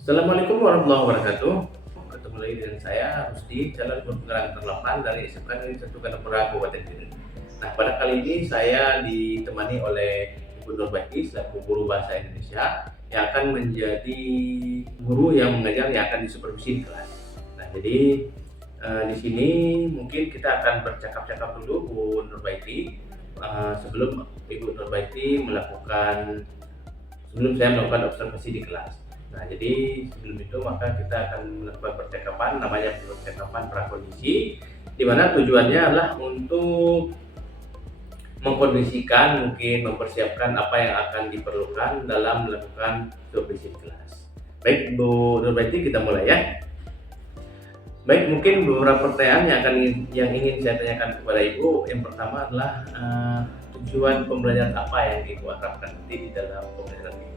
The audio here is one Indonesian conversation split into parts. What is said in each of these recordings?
Assalamualaikum warahmatullahi wabarakatuh. Ketemu lagi dengan saya Rusdi, calon penggerak terlapan dari SMK Negeri 1 Kandapura Kabupaten Kediri. Nah, pada kali ini saya ditemani oleh Ibu Nurbaiti selaku guru bahasa Indonesia yang akan menjadi guru yang mengajar yang akan disupervisi di kelas. Nah, jadi di sini mungkin kita akan bercakap-cakap dulu Bu Nurbaiti sebelum Ibu Nurbaiti sebelum saya melakukan observasi di kelas. Nah, jadi sebelum itu maka kita akan melakukan percakapan, namanya percakapan prakondisi, di mana tujuannya adalah untuk mengkondisikan, mungkin mempersiapkan apa yang akan diperlukan dalam melakukan supervisi kelas. Baik, Bu Nurbaiti, kita mulai ya. Baik, mungkin beberapa pertanyaan yang ingin saya tanyakan kepada Ibu. Yang pertama adalah tujuan pembelajaran apa yang Ibu harapkan nanti di dalam pembelajaran ini?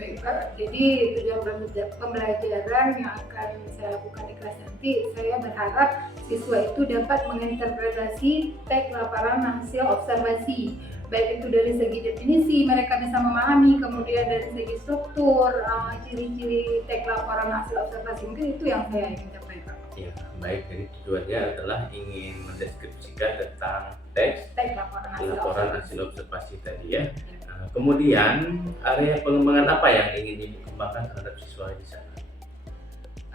Baik Pak, jadi tujuan pembelajaran yang akan saya lakukan di kelas nanti, saya berharap siswa itu dapat menginterpretasi teks laporan hasil observasi, baik itu dari segi definisi mereka bisa memahami, kemudian dari segi struktur, ciri-ciri teks laporan hasil observasi, mungkin itu yang saya ingin capai Pak. Ya, baik. Jadi tujuannya adalah ingin mendeskripsikan tentang teks laporan hasil observasi tadi ya. Kemudian area pengembangan apa yang ingin dikembangkan terhadap siswa di sana?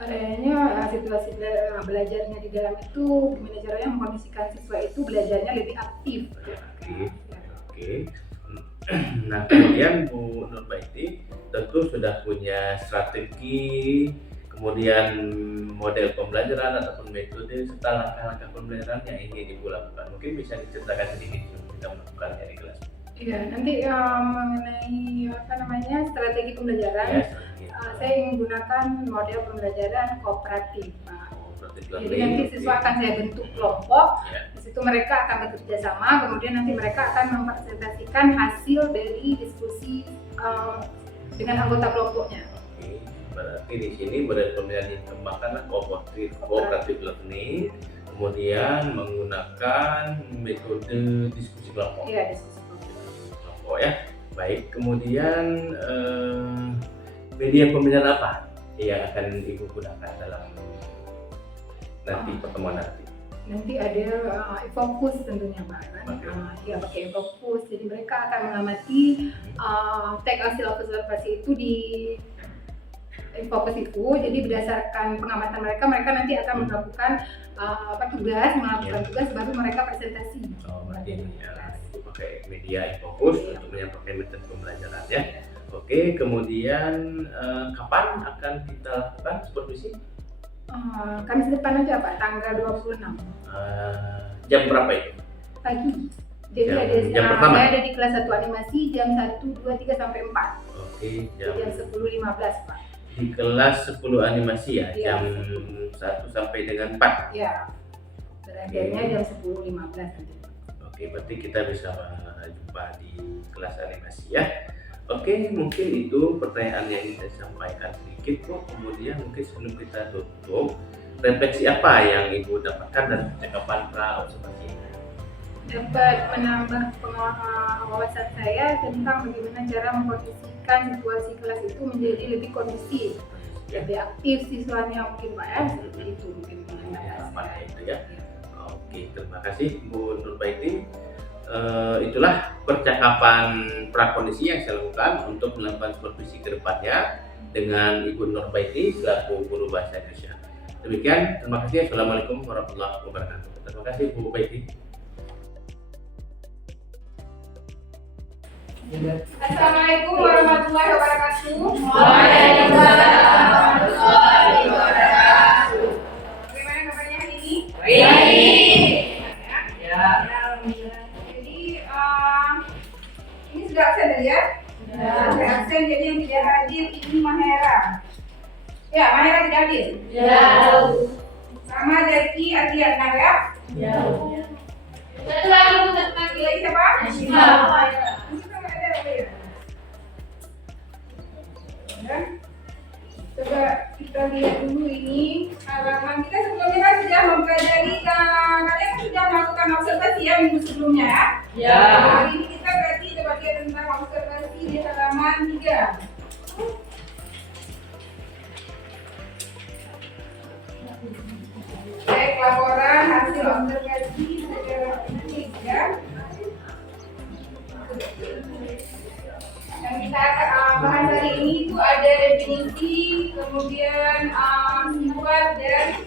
Areanya situasi belajarnya di dalam itu gimana caranya mengkondisikan siswa itu belajarnya lebih aktif. Aktif. Oke. Nah, kemudian Bu Nurbaiti tentu sudah punya strategi, kemudian model pembelajaran ataupun metode serta langkah-langkah pembelajaran yang ingin Ibu lakukan. Mungkin bisa diceritakan sedikit sebelum kita melakukannya di kelas. Iya, nanti mengenai strategi pembelajaran, saya ingin gunakan model pembelajaran kooperatif, Pak. Jadi nanti siswa akan saya bentuk kelompok, di situ mereka akan bekerja sama, kemudian nanti mereka akan mempresentasikan hasil dari diskusi dengan anggota kelompoknya. Oke, berarti di sini model pembelajaran yang dikembangkan cooperative learning, kemudian menggunakan metode diskusi kelompok. Iya, diskusi kelompok. Ya, baik. Kemudian media pembelajaran apa yang akan Ibu gunakan dalam nanti pertemuan nanti? Nanti ada e-fokus tentunya Pak. Ya pakai e-fokus. Jadi mereka akan mengamati teks hasil observasi itu di e-fokus itu. Jadi berdasarkan pengamatan mereka nanti akan melakukan tugas baru mereka presentasi. Itu pakai media e-fokus untuk menyampaikan metode pembelajaran ya. Oke, kemudian kapan akan kita lakukan supervisi? Kamis depan aja Pak, tanggal 26. Jam berapa itu? Pagi. Jadi jam pertama? saya ada di kelas 1 animasi jam 1, 2, 3 sampai 4. Oke, jam 10.15 Pak. Di kelas 10 animasi ya, Iya. jam 1 sampai dengan 4. Ya, berakhirnya jam 10.15 nanti. Oke, berarti kita bisa jumpa di kelas animasi ya. Oke, mungkin itu pertanyaan yang ingin saya sampaikan sedikit kok. Kemudian mungkin sebelum kita tutup, refleksi apa yang Ibu dapatkan dari percakapan pra-observasi ini? Dapat menambah wawasan saya tentang bagaimana cara mengkondisikan situasi kelas itu menjadi lebih kondusif, lebih aktif siswanya mungkin Pak ya, seperti itu mungkin harapannya itu ya. Oke, terima kasih Bu Nurbaiti. Itulah percakapan prakondisi yang saya lakukan untuk melakukan supervisi ke depannya dengan Ibu Nurbaiti selaku guru bahasa Indonesia. Demikian, terima kasih. Assalamualaikum warahmatullahi wabarakatuh. Terima kasih Bu Baiti. Assalamualaikum warahmatullahi wabarakatuh. Waalaikumsalam warahmatullahi wabarakatuh. Bagaimana kabarnya hari ini? Baik. Ya. Jadi ini sudah absen tadi ya? Sudah absen, jadi yang tidak hadir ini Mahera. Ya, Mahera tidak hadir. Jauh. Sama Jaki Adiana ya? Jauh. Satu lagi siapa? Ashima. Coba kita lihat dulu ini halaman kita sebelumnya kan sudah mempelajari kalian sudah melakukan observasi ya minggu sebelumnya ya? Ya. Hari ini kita berarti bagian tentang observasi di halaman 3. observasi secara unik ya. Yang kita bahas hari ini itu ada definisi, kemudian sifat dan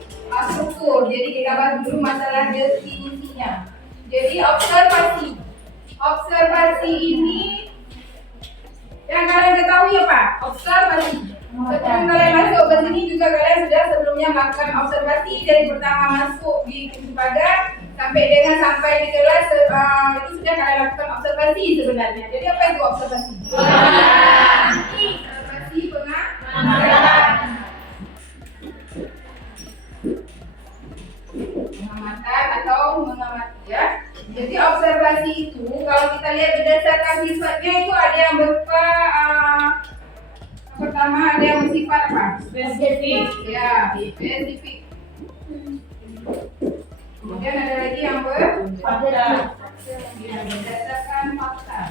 struktur. Jadi kita bahas dulu masalah definisinya. Jadi observasi ini yang kalian ketahui apa? Observasi. Sebelum kalian masuk ke sini juga kalian sudah sebelumnya melakukan observasi dari pertama masuk di pintu pagar sampai di kelas itu sudah kalian lakukan observasi sebenarnya. Jadi apa itu observasi? Observasi pengamatan atau mengamati ya. Jadi observasi itu kalau kita lihat berdasarkan sifatnya itu ada yang berupa pertama ada yang bersifat apa? Spesifik. Ya, spesifik. Kemudian ada lagi yang berdasarkan fakta.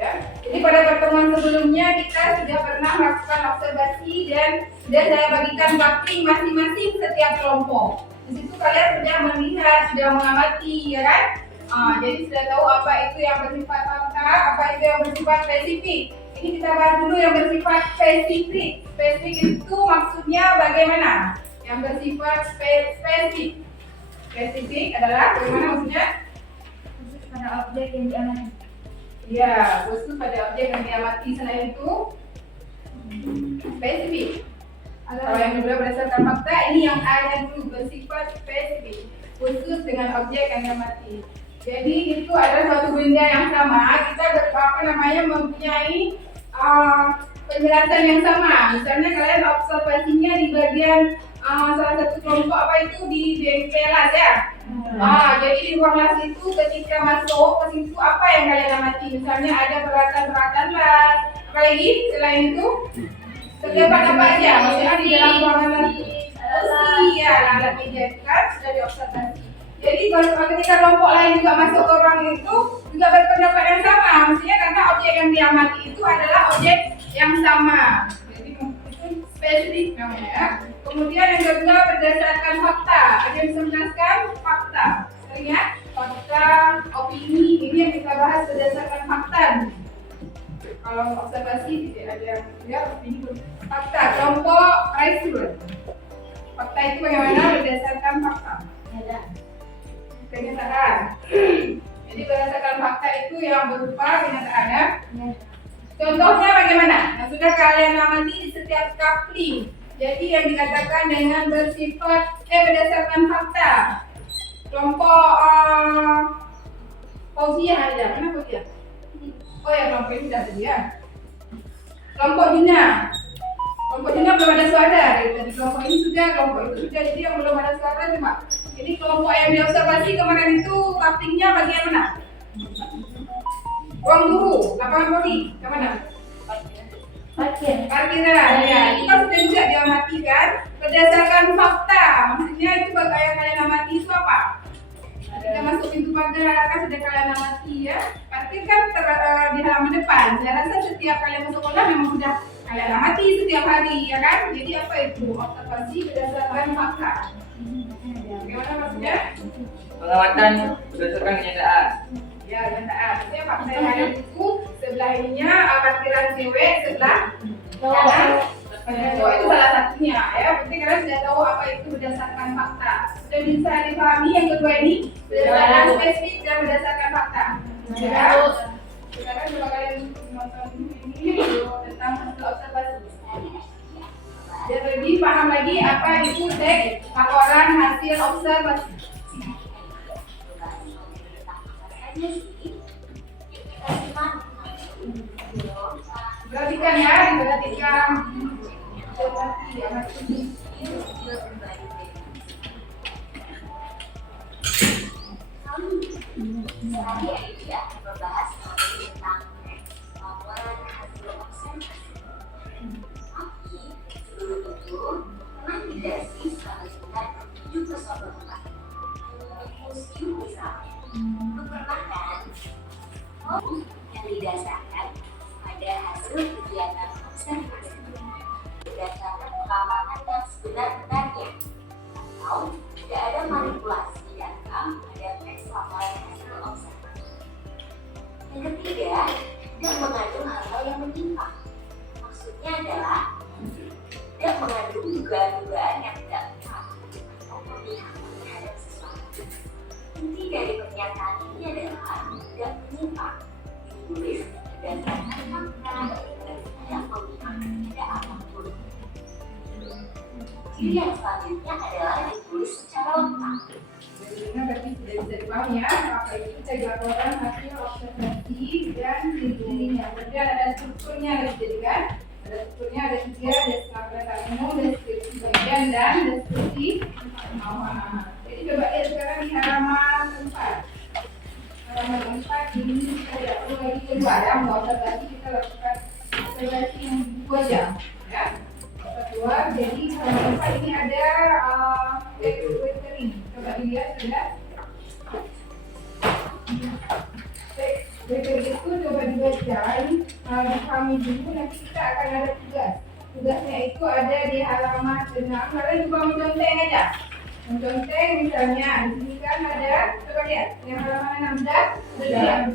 Ya. Jadi pada pertemuan sebelumnya kita sudah pernah melakukan observasi dan sudah saya bagikan mapping masing-masing setiap kelompok. Di situ kalian sudah melihat, sudah mengamati, ya kan? Jadi sudah tahu apa itu yang bersifat fakta, apa itu yang bersifat spesifik. Ini kita bahas dulu yang bersifat spesifik. Spesifik itu maksudnya bagaimana? Yang bersifat spesifik. Spesifik adalah bagaimana maksudnya? Khusus pada objek yang diamati. Ya, khusus pada objek yang diamati. Selain itu spesifik. Kalau yang kedua berdasarkan fakta, ini yang ada dulu bersifat spesifik, khusus dengan objek yang diamati. Jadi itu adalah suatu benda yang sama, kita mempunyai penjelasan yang sama. Misalnya kalian observasinya di bagian salah satu kelompok apa itu di kelas ya. Jadi di ruang kelas itu ketika masuk ke situ apa yang kalian amati? Misalnya ada peralatan-peralatan las, apalagi selain itu terdapat apa aja? Maksudnya di dalam ruangan kursi ya, alat meja kan sudah diobservasi. Jadi kalau ketika kelompok lain juga masuk ke ruang itu juga berpendapat yang sama, maksudnya karena objek yang diamati itu adalah objek yang sama. Jadi itu spesifik namanya. Kemudian yang kedua berdasarkan fakta. Ada yang bisa menjelaskan fakta. Ingat, fakta, opini ini yang kita bahas berdasarkan fakta. Kalau observasi tidak ada yang lihat opini fakta. Kelompok Raisur. Fakta itu bagaimana berdasarkan fakta. Kenyataan. Jadi berdasarkan fakta itu yang berupa kenyataan ya. Contohnya bagaimana? Yang sudah kalian amati di setiap coupling. Jadi yang dikatakan dengan bersifat berdasarkan fakta. Kelompok Fauzia ada. Mana Fauzia? Oh ya, kelompok ini sudah tadi ya. Kelompok Dina. Kelompok Dina belum ada suara. Dari kelompok ini sudah, kelompok itu sudah. Jadi yang belum ada suara cuma. Jadi kelompok yang diobservasi kemarin itu couplingnya bagian mana? Ruang guru, lapangan voli, ke mana? Parkiran. Ya, itu kan sudah juga diamati kan? Berdasarkan fakta, maksudnya itu bagian yang kalian amati itu apa? Kita masuk pintu pagar kan sudah kalian amati ya. Parkir kan di halaman depan. Saya rasa setiap kalian masuk sekolah memang sudah kalian amati setiap hari ya kan? Jadi apa itu? Observasi berdasarkan fakta. Bagaimana maksudnya? Pengamatan berdasarkan kenyataan. Ya, kenyataan. Maksudnya fakta yang ada itu sebelah ininya parkiran cewek, sebelah kanan cowok itu salah satunya ya. Berarti kalian sudah tahu apa itu berdasarkan fakta. Sudah bisa dipahami yang kedua ini berdasarkan spesifik dan berdasarkan fakta. Ya. Sekarang coba kalian nonton ini video tentang hasil observasi. Dan lebih paham lagi apa itu teks laporan hasil observasi. Perhatikan ya, diperhatikan. Membahas tentang laporan hasil observasi. Sebelum itu, validasi selanjutnya juga soal museum misalnya merupakan yang didasarkan pada hasil kegiatan observasi. Data sebenar-benarnya atau tidak ada manipulasi data pada teks laporan hasil observasi. Yang ketiga, tidak mengandung hal-hal yang menyimpang. Maksudnya adalah tidak mengandung dugaan-dugaan yang tidak tepat atau pemihak terhadap sesuatu. Inti dari pernyataan ini adalah tidak menyimpang, ditulis berdasarkan fakta dan tidak memihak tidak apapun. Ciri yang selanjutnya adalah ditulis secara lengkap. Jadi berarti sudah bisa dipahami ya, apa itu cek laporan hasil observasi dan ciri-cirinya. Berarti ada strukturnya harus dijadikan. Ada strukturnya, ada 3, ada laporan umum, deskripsi bagian, dan deskripsi awal. Jadi coba lihat sekarang di halaman 4. Halaman 4 ini kita tidak perlu lagi kedua ya, mau observasi kita lakukan observasi yang 2 jam ya. Kedua, jadi halaman 4 ini ada teks kering. Coba dilihat sudah. Teks kering itu coba dibaca, dipahami dulu, nanti kita akan ada tugas. Tugasnya itu ada di halaman 6. Kalian coba menconteng aja. Menconteng misalnya di sini kan ada, coba lihat yang halaman 16 sudah.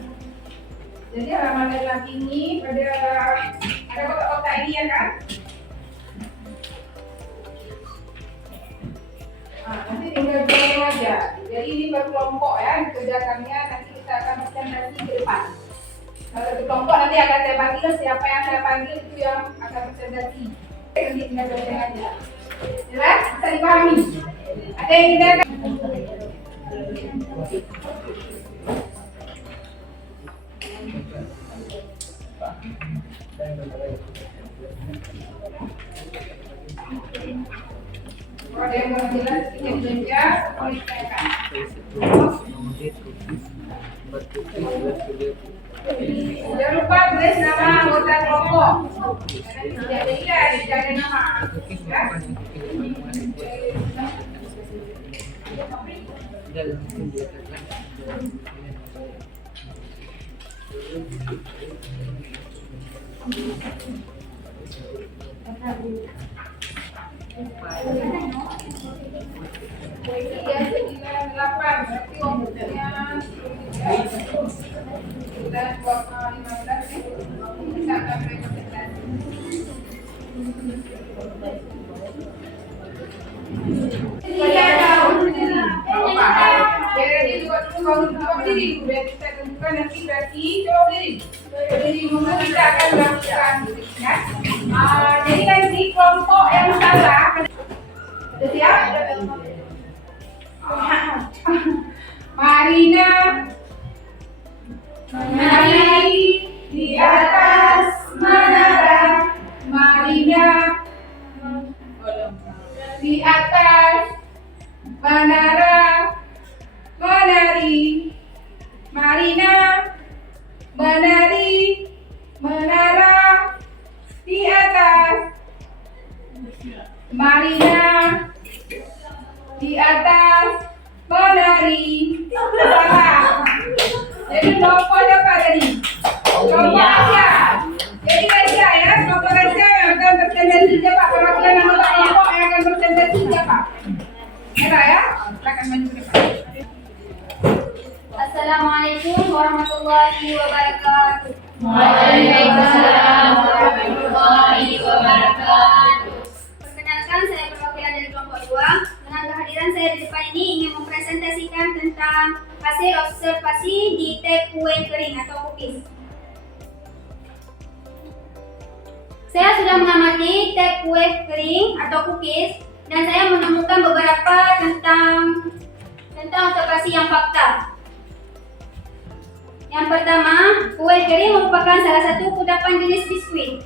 Jadi halaman 6 ini ada kotak-kotak ini ya kan? Nanti tinggal join aja. Jadi ini berkelompok ya, dikerjakannya nanti kita akan presentasi ke depan. Kalau berkelompok nanti akan saya panggil, siapa yang saya panggil itu yang akan presentasi. Nanti tinggal join aja. Jelas? Bisa dipahami? Ada yang tidak? Kalau ada yang mau jelas, ingin baca, boleh tanyakan. Jangan lupa tulis nama anggota kelompok. Karena tidak ada dijaga nama. Jadi nanti kelompok yang salah sudah siap? Marina menari di atas menara. Marina di atas menara menari. Marina menari menara di atas. Marina di atas menari. Salah. Jadi kelompok apa tadi? Kelompok aja. Jadi aja ya, kelompok aja yang akan bertendasi siapa? Perwakilan anggota kelompok yang akan bertendasi siapa? Merah ya? Silakan maju ke depan. Assalamualaikum warahmatullahi wabarakatuh. Waalaikumsalam warahmatullahi wabarakatuh. Perkenalkan, saya perwakilan dari kelompok 2. Dengan kehadiran saya di depan ini ingin mempresentasikan tentang hasil observasi di tab kue kering atau cookies. Saya sudah mengamati tab kue kering atau cookies dan saya menemukan beberapa tentang observasi yang fakta. Yang pertama, kue kering merupakan salah satu kudapan jenis biskuit.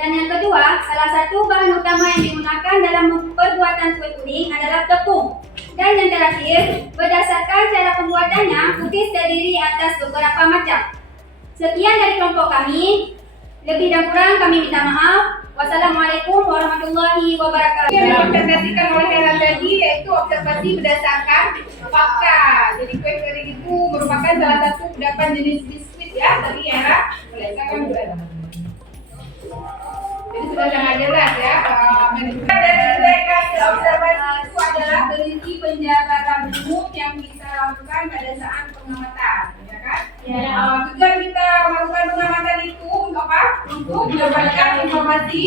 Dan yang kedua, salah satu bahan utama yang digunakan dalam pembuatan kue puding adalah tepung. Dan yang terakhir, berdasarkan cara pembuatannya, cookies terdiri atas beberapa macam. Sekian dari kelompok kami. Lebih dan kurang kami minta maaf. Wassalamualaikum warahmatullahi wabarakatuh. Yang dipresentasikan oleh Hera tadi yaitu observasi berdasarkan fakta. Jadi kue kering itu merupakan salah satu kudapan jenis biskuit ya. Tadi Hera melihatkan juga. Jadi sudah sangat jelas ya. Dari TK ke melakukan pada saat pengamatan, ya kan? Ya. Tujuan kita melakukan pengamatan itu untuk apa? Untuk mendapatkan informasi.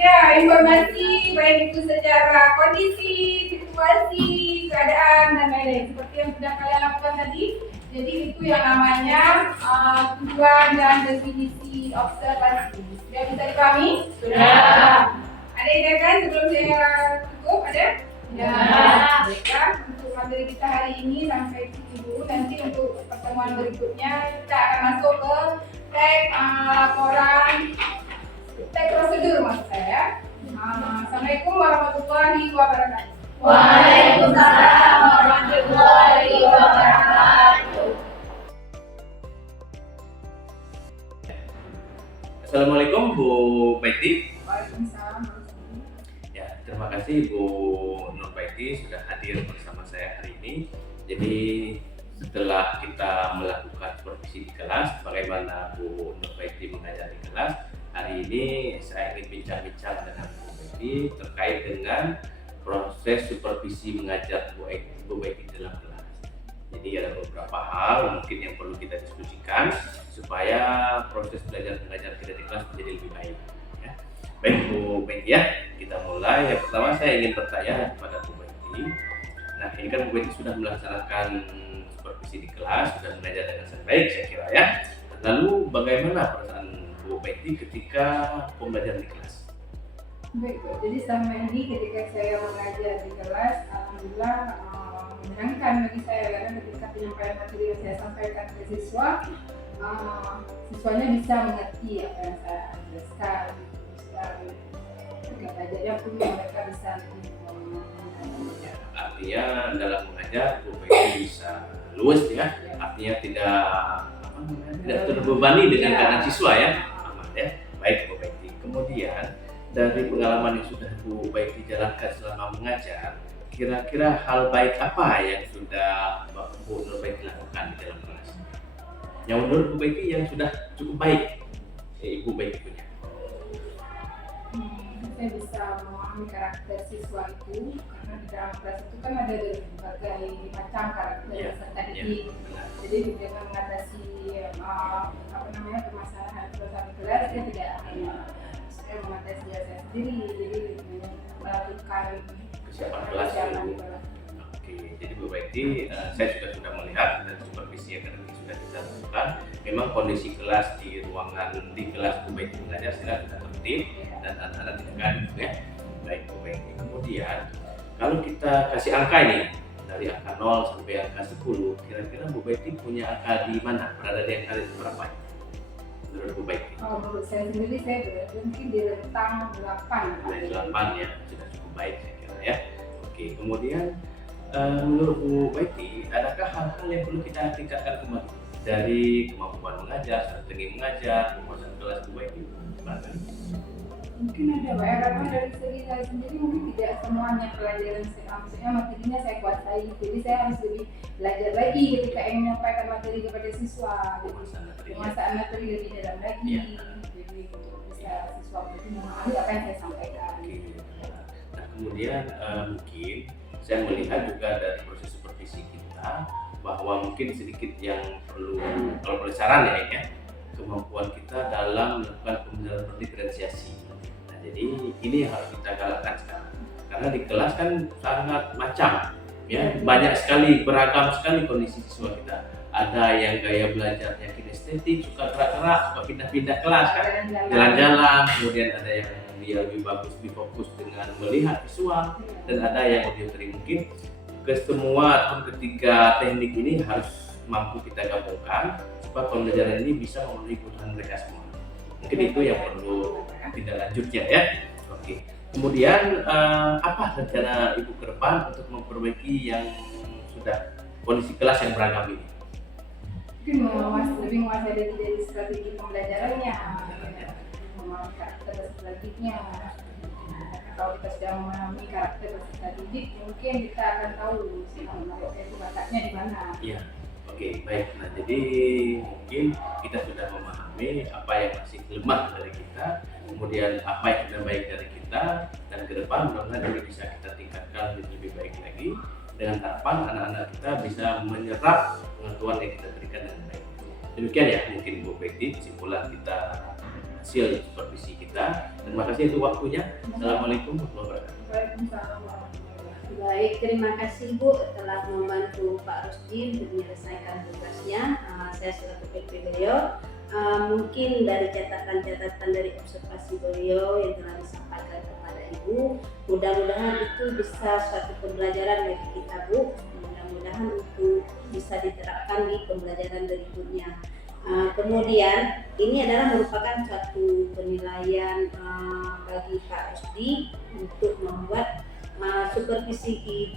Ya, informasi baik itu secara kondisi, situasi, keadaan dan lain-lain seperti yang sudah kalian lakukan tadi. Jadi itu yang namanya tujuan dan definisi observasi. Sudah bisa dipahami? Sudah. Ada yang kan sebelum saya tutup? Ada? Ya. Baiklah, untuk materi kita hari ini sampai sini dulu. Nanti untuk pertemuan berikutnya kita akan masuk ke tag laporan, tag prosedur maksud saya. Assalamualaikum warahmatullahi wabarakatuh. Waalaikumsalam warahmatullahi wabarakatuh. Assalamualaikum Bu Baiti. Waalaikumsalam. Ya, terima kasih Bu Nur Baiti sudah hadir bersama saya hari ini. Jadi setelah kita melakukan supervisi di kelas, bagaimana Bu Nur Baiti mengajar di kelas, hari ini saya ingin bincang-bincang dengan Bu Baiti terkait dengan proses supervisi mengajar Bu Baiti dalam kelas. Jadi ada beberapa hal mungkin yang perlu kita diskusikan supaya proses belajar mengajar kita di kelas menjadi lebih baik. Ya. Baik Bu Baiti ya, kita mulai. Yang pertama saya ingin bertanya kepada Bu Baiti. Nah ini kan Bu Baiti sudah melaksanakan supervisi di kelas, sudah mengajar dengan sangat baik saya kira ya. Lalu bagaimana perasaan Bu Baiti ketika pembelajaran di kelas? Baik, jadi selama ini ketika saya mengajar di kelas, alhamdulillah menyenangkan bagi saya karena ketika penyampaian materi yang saya sampaikan ke siswa, siswanya bisa mengerti apa yang saya jelaskan. Dan ketika belajarnya pun mereka bisa lebih Ya, artinya dalam mengajar Bu Baiti bisa luas ya, artinya tidak terbebani dengan keadaan siswa ya, aman ya. Baik Bu Baiti. Kemudian dari pengalaman yang sudah Bu Baiti jalankan selama mengajar, kira-kira hal baik apa yang sudah Bu Nur Baiti lakukan di dalam kelas? Yang menurut Bu Baiti yang sudah cukup baik Ibu Baiti punya? Saya bisa memahami karakter siswa itu karena di dalam kelas itu kan ada berbagai macam karakter peserta didik. Jadi dengan mengatasi permasalahan kelas dia tidak hanya mengatasi dia sendiri, jadi melakukan Kesiapan kelas dulu. Oke, jadi Bu Baiti, saya juga sudah melihat dan supervisi akademik sudah kita lakukan. Memang kondisi kelas di ruangan di kelas Bu Baiti mengajar sudah tertib dan anak-anak tidak gaduh ya. Baik Bu Baiti. Kemudian kalau kita kasih angka ini dari angka 0 sampai angka 10, kira-kira Bu Baiti punya angka di mana? Berada di angka berapa? Menurut Bu Baiti? Menurut saya sendiri saya berada mungkin di rentang 8. Dari 8 ya, sudah cukup baik saya kira ya. Oke, kemudian menurut Bu Baiti, adakah hal-hal yang perlu kita tingkatkan kembali dari kemampuan mengajar, strategi mengajar, penguasaan kelas Bu Baiti? Mungkin ada Pak, karena dari segi saya sendiri mungkin tidak semuanya pelajaran saya, maksudnya materinya saya kuasai, jadi saya harus lebih belajar lagi ketika ingin menyampaikan materi kepada siswa, penguasaan materi lebih dalam lagi, jadi untuk bisa siswa lebih memahami apa yang saya sampaikan. Nah kemudian mungkin saya melihat juga dari proses supervisi kita bahwa mungkin sedikit yang perlu, kalau boleh saran ya, kemampuan kita dalam melakukan pembelajaran berdiferensiasi. Jadi ini yang harus kita galakkan sekarang, karena di kelas kan sangat macam ya, banyak sekali, beragam sekali kondisi siswa kita. Ada yang gaya belajarnya kinestetik, suka gerak-gerak, suka pindah-pindah kelas kan, jalan-jalan. Kemudian ada yang dia lebih bagus, lebih fokus dengan melihat visual, dan ada yang auditory. Mungkin kesemua atau ketiga teknik ini harus mampu kita gabungkan supaya pembelajaran ini bisa memenuhi kebutuhan mereka semua. Mungkin itu yang perlu tindak lanjutnya ya. Oke. Kemudian apa rencana Ibu ke depan untuk memperbaiki yang sudah kondisi kelas yang beragam ini? Mungkin lebih menguasai dari strategi pembelajarannya, memahami karakter peserta didiknya. Kalau kita sudah memahami karakter peserta didik, mungkin kita akan tahu itu batasnya di mana. Iya. Oke, baik. Nah, jadi mungkin kita sudah memahami apa yang masih lemah dari kita, kemudian apa yang sudah baik dari kita, dan ke depan mudah-mudahan ini bisa kita tingkatkan lebih baik lagi. dengan harapan anak-anak kita bisa menyerap pengetahuan yang kita berikan dengan baik. Demikian ya mungkin Bu Betty kesimpulan kita hasil supervisi kita. Terima kasih untuk waktunya. Assalamualaikum warahmatullahi wabarakatuh. Waalaikumsalam warahmatullahi wabarakatuh. Baik, terima kasih Bu telah membantu Pak Rusdi untuk menyelesaikan tugasnya. Saya selaku PP beliau. Mungkin dari catatan-catatan dari observasi beliau yang telah disampaikan kepada Ibu, mudah-mudahan itu bisa suatu pembelajaran bagi kita Bu. Mudah-mudahan untuk bisa diterapkan di pembelajaran berikutnya. Kemudian ini adalah merupakan suatu penilaian bagi Pak Rusdi untuk membuat supervisi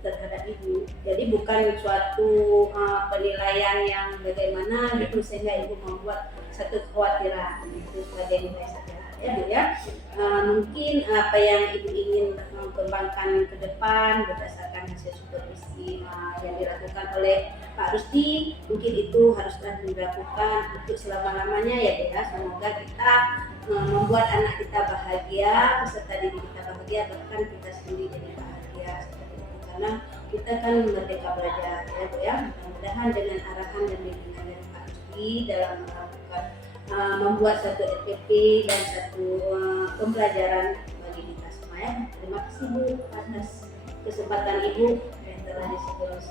terhadap Ibu. Jadi bukan suatu penilaian yang bagaimana gitu sehingga Ibu membuat satu kekhawatiran itu sebagai nilai saja ya Bu ya. Mungkin apa yang Ibu ingin kembangkan ke depan berdasarkan hasil supervisi yang dilakukan oleh Pak Rusdi, mungkin itu haruslah dilakukan untuk selama-lamanya ya Bu ya. Semoga kita membuat anak kita bahagia, peserta didik kita bahagia, bahkan kita sendiri jadi bahagia seperti itu, karena kita kan merdeka belajar ya Bu ya. Mudah-mudahan dengan arahan dan bimbingan dari Pak Rusdi dalam melakukan membuat satu RPP dan satu pembelajaran bagi kita semua ya. Terima kasih Bu atas kesempatan Ibu yang telah disebut.